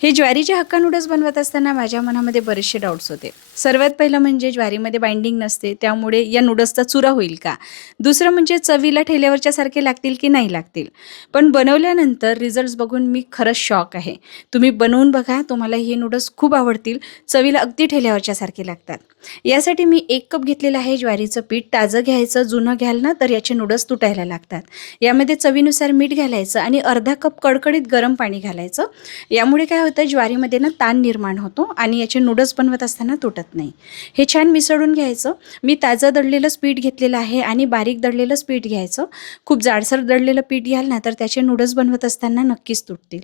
हे ज्वारीचे hakka noodles बनवत असताना माझ्या मनामध्ये बरेचसे डाऊट्स होते. सर्वात पहिलं म्हणजे ज्वारीमध्ये बाइंडिंग नसते, त्यामुळे या नूडल्सचा चुरा होईल का? दुसरं म्हणजे चवीला ठेल्यावरच्या सारखे लागतील की नाही लागतील? पण बनवल्यानंतर रिझल्ट्स बघून मी खरंच शॉक आहे. तुम्ही बनवून बघा, तुम्हाला हे नूडल्स खूप आवडतील. चवीला अगदी ठेल्यावरच्या सारखे लागतात. यासाठी मी 1 कप घेतलेलं आहे ज्वारीचं पीठ. ताजं घ्यायचं, जुनं घ्याल ना तर याचे नूडल्स तुटायला लागतात. यामध्ये चवीनुसार मीठ घालायचं आणि अर्धा कप कडकडीत गरम पाणी घालायचं. यामुळे काय होतं, ज्वारीमध्ये ना ताण निर्माण होतो आणि याचे नूडल्स बनवत असताना तुटत नाही. हे छान मिसळून घ्यायचं. मी ताजं दळलेलंच पीठ घेतलेलं आहे आणि बारीक दळलेलंच पीठ घ्यायचं. खूप जाडसर दळलेलं पीठ घ्याल ना तर त्याचे नूडल्स बनवत असताना नक्कीच तुटतील.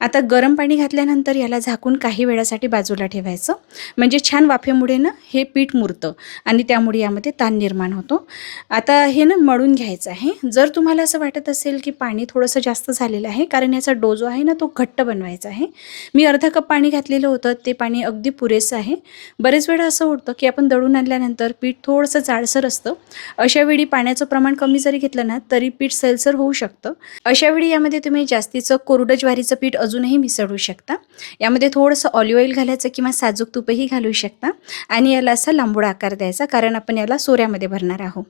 आता गरम पाणी घातल्यानंतर याला झाकून काही वेळासाठी बाजूला ठेवायचं. म्हणजे छान वाफेमुळे ना हे पीठ मुरतं आणि त्यामुळे यामध्ये ताण निर्माण होतो. आता हे ना मळून घ्यायचं आहे. जर तुम्हाला असं वाटत असेल की पाणी थोडंसं जास्त झालेलं आहे, कारण याचा डो जो आहे ना तो घट्ट बनवायचा आहे. मी अर्धा कप पाणी घातलेलं होतं, ते पाणी अगदी पुरेसं आहे. बरेच वेळा असं होतं की आपण दळून आणल्यानंतर पीठ थोडंसं जाडसर असतं. अशावेळी पाण्याचं प्रमाण कमी जरी घेतलं ना तरी पीठ सैलसर होऊ शकतं. अशावेळी यामध्ये तुम्ही जास्तीचं कोरडं ज्वारीचं पीठ अजूनही मिसळू शकता. यामध्ये थोडंसं ऑलिव्ह ऑइल घालायचं किंवा साजूक तूपही घालू शकता आणि याला असा लांबोळा आकार द्यायचा, कारण आपण याला सोऱ्यामध्ये भरणार आहोत.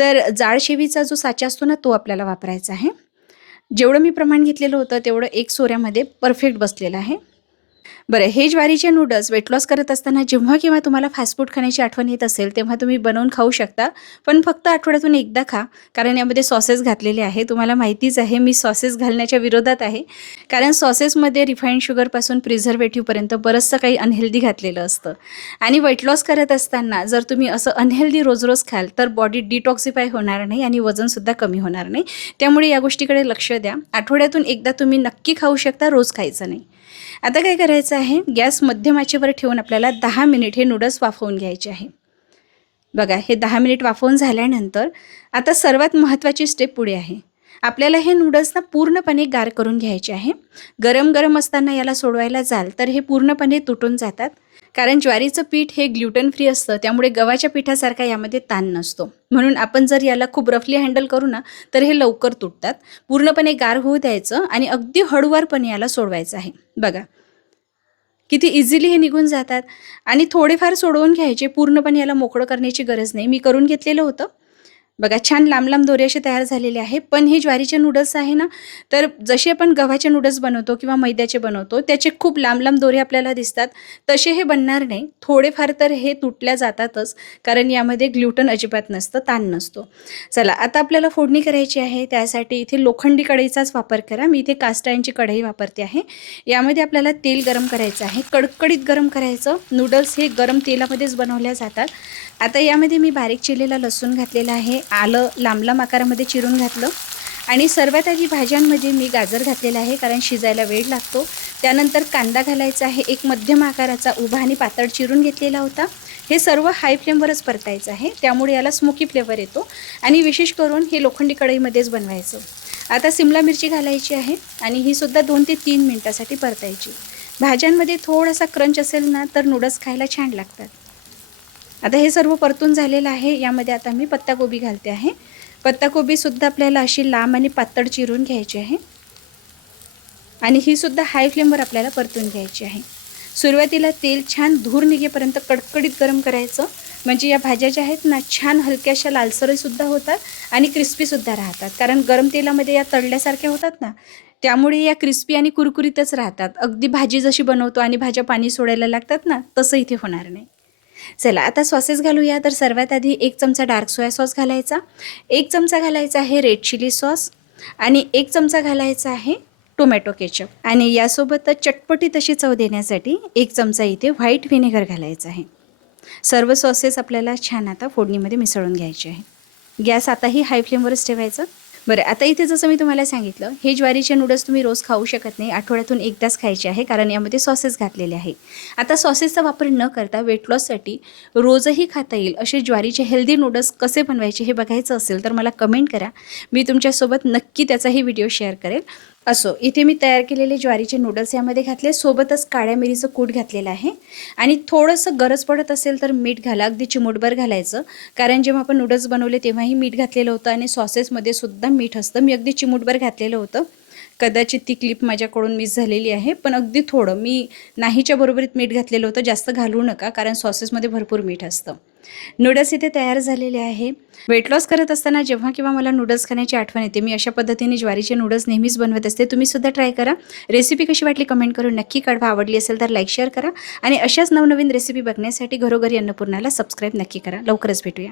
तर जाड शेवीचा जो साचा असतो ना तो आपल्याला वापरायचा आहे. जेवढं मी प्रमाण घेतलेलं होतं तेवढं 1 सोऱ्यामध्ये परफेक्ट बसलेलं आहे. बरं, हे ज्वारीचे नूडल्स वेट लॉस करत असताना जेव्हा केव्हा तुम्हाला फास्ट फूड खाण्याची आठवण येत असेल, तेव्हा तुम्ही बनवून खाऊ शकता. पण फक्त आठवड्यातून एकदा खा, कारण यामध्ये सॉसेस घातलेले आहे. तुम्हाला माहितीच आहे मी सॉसेस घालण्याच्या विरोधात आहे. कारण सॉसेसमध्ये रिफाईंड शुगरपासून प्रिझर्व्हेटिव्हपर्यंत बरंचसं काही अनहेल्दी घातलेलं असतं. आणि वेट लॉस करत असताना जर तुम्ही असं अनहेल्दी रोज-रोज खाल, तर बॉडी डिटॉक्सिफाय होणार नाही आणि वजनसुद्धा कमी होणार नाही. त्यामुळे या गोष्टीकडे लक्ष द्या. आठवड्यातून एकदा तुम्ही नक्की खाऊ शकता, रोज खायचं नाही. आता काय करायचं आहे, गॅस मध्यम आचेवर ठेवून आपल्याला 10 मिनिट हे नूडल्स वाफवून घ्यायचे आहे. बघा, हे 10 मिनिट वाफवून झाल्यानंतर आता सर्वात महत्त्वाची स्टेप पुढे आहे. आपल्याला हे नूडल्स ना पूर्णपणे गार करून घ्यायचे आहे. गरम असताना याला सोडवायला जाल तर हे पूर्णपणे तुटून जातात. कारण ज्वारीचं पीठ हे ग्लुटन फ्री असतं, त्यामुळे गव्हाच्या पिठासारखा यामध्ये ताण नसतो. म्हणून आपण जर याला खूप रफली हँडल करू ना तर हे लवकर तुटतात. पूर्णपणे गार होऊ द्यायचं आणि अगदी हळूवारपणे याला सोडवायचं आहे. बघा, किती इझिली हे निघून जातात. आणि थोडेफार सोडवून घ्यायचे, पूर्णपणे याला मोकळं करण्याची गरज नाही. मी करून घेतलेलं होतं. बघा, छान लांब-लांब दोरे असे तयार झालेले आहे. पण हे ज्वारीचे नूडल्स आहे ना, तर जसे आपण गव्हाचे नूडल्स बनवतो किंवा मैद्याचे बनवतो, त्याचे खूप लांब-लांब दोरे आपल्याला दिसतात. तसे हे बनणार नाही. थोडेफार तर हे तुटल्या जातातच, कारण यामध्ये ग्लुटन अजिबात नसतं, ताण नसतो. चला, आता आपल्याला फोडणी करायची आहे. त्यासाठी इथे लोखंडी कढईचाच वापर करा. मी इथे कास्ट आयर्नची कढई वापरते आहे. यामध्ये आपल्याला तेल गरम करायचं आहे. कडकडीत गरम करायचं. नूडल्स हे गरम तेलामध्येच बनवल्या जातात. आता यामध्ये मी बारीक चिरलेला लसूण घातलेला आहे. आलं लांब-लांब आकारामध्ये चिरून घातलं आणि सर्वात आधी भाज्यांमध्ये मी गाजर घातलेला आहे, कारण शिजायला वेळ लागतो. त्यानंतर कांदा घालायचा आहे. एक मध्यम आकाराचा उभा आणि पातळ चिरून घेतलेला होता. हे सर्व हाय फ्लेमवरच परतायचं आहे, त्यामुळे याला स्मोकी फ्लेवर येतो आणि विशेष करून हे लोखंडी कढईमध्येच बनवायचं. आता सिमला मिरची घालायची आहे आणि ही सुद्धा 2 ते 3 मिनिटासाठी परतायची. भाज्यांमध्ये थोडासा क्रंच असेल ना तर नूडल्स खायला छान लागतात. आता हे सर्व परतून झालेलं आहे. यामध्ये आता मी पत्ताकोबी घालते आहे. पत्ताकोबीसुद्धा आपल्याला अशी लांब आणि पातळ चिरून घ्यायची आहे आणि ही सुद्धा हाय फ्लेमवर आपल्याला परतून घ्यायची आहे. सुरुवातीला तेल छान धूर निघेपर्यंत कडकडीत गरम करायचं, म्हणजे या भाज्या ज्या आहेत ना छान हलक्याशा लालसरसुद्धा होतात आणि क्रिस्पीसुद्धा राहतात. कारण गरम तेलामध्ये या तळल्यासारख्या होतात ना, त्यामुळे या क्रिस्पी आणि कुरकुरीतच राहतात. अगदी भाजी जशी बनवतो आणि भाज्या पाणी सोडायला लागतात ना, तसं इथे होणार नाही. चला, आता सॉसेस घालूया. तर सर्वात आधी 1 चमचा डार्क सोया सॉस घालायचा, 1 चमचा घालायचा आहे रेड चिली सॉस आणि 1 चमचा घालायचा आहे टोमॅटो केचप आणि यासोबतच चटपटीत अशी चव देण्यासाठी 1 चमचा इथे व्हाईट व्हिनेगर घालायचा आहे. सर्व सॉसेस आपल्याला छान आता फोडणीमध्ये मिसळून घ्यायचे आहे. गॅस आताही हाय फ्लेमवरच ठेवायचं. बरं, आता इथे जसं मी तुम्हाला सांगितलं, हे ज्वारीचे नूडल्स तुम्ही रोज खाऊ शकत नाही. आठवड्यातून एकदाच खायचे आहे, कारण यामध्ये सॉसेस घातलेले आहे. आता सॉसेसचा वापर न करता वेट लॉससाठी रोजही खाता येईल असे ज्वारीचे हेल्दी नूडल्स कसे बनवायचे हे बघायचं असेल तर मला कमेंट करा. मी तुमच्यासोबत नक्की त्याचाही व्हिडिओ शेअर करेल. असो, इथे मी तयार केलेले ज्वारीचे नूडल्स यामध्ये घातले. सोबतच काळ्या मिरीचं कूट घातलेलं आहे आणि थोडंसं गरज पडत असेल तर मीठ घाला. अगदी चिमूटभर घालायचं, कारण जेव्हा आपण नूडल्स बनवले तेव्हाही मीठ घातलेलं होतं आणि सॉसेसमध्ये सुद्धा मीठ असतं. मी अगदी चिमूटभर घातलेलं होतं, कदाचित ती क्लिप माझ्याकडून मिस झालेली आहे, पण अगदी थोडं. मी नाहीच्या बरोबरीत मीठ घातलेलं होतं. जास्त घालू नका, कारण सॉसेसमध्ये भरपूर मीठ असतं. नूडल्स इथे तयार झालेले आहे. वेट लॉस करत असताना जेव्हा केव्हा मला नूडल्स खाण्याची आठवण येते, मी अशा पद्धतीने ज्वारीचे नूडल्स नेहमीच बनवत असते. तुम्हीसुद्धा ट्राय करा. रेसिपी कशी वाटली कमेंट करून नक्की कळवा. आवडली असेल तर लाईक शेअर करा आणि अशाच नवनवीन रेसिपी बघण्यासाठी घरोघरी अन्नपूर्णाला सबस्क्राईब नक्की करा. लवकरच भेटूया.